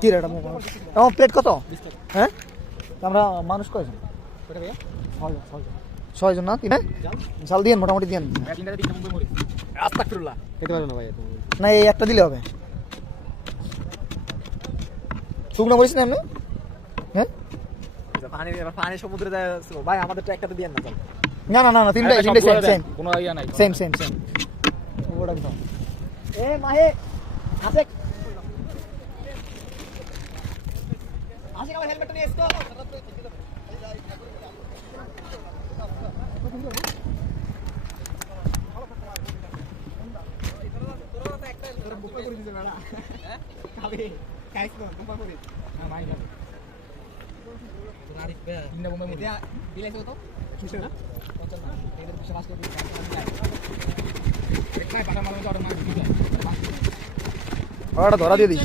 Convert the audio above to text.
কি রে এটা আমার প্লেট কত? হ্যাঁ আমরা মানুষ কয়জন? ছয়জন না? তিন ঝাল দিয়েন মোটামুটি দিয়েন না, এই একটা দিলে হবে। শুকনো মরিচ না এমনি? হ্যাঁ পানি সমুদ্রে যায় ভাই, আমাদের তো একটাতে দিয়ে না না। না না না, তিনটা তিনটা সেম সেম কোনো ইয়া নাই। Same same same. ওটা দাও। এ মাহে আসে আসে, আমার হেলমেটটা নিয়ে এসো। ওটা ধরা দিয়ে দিস।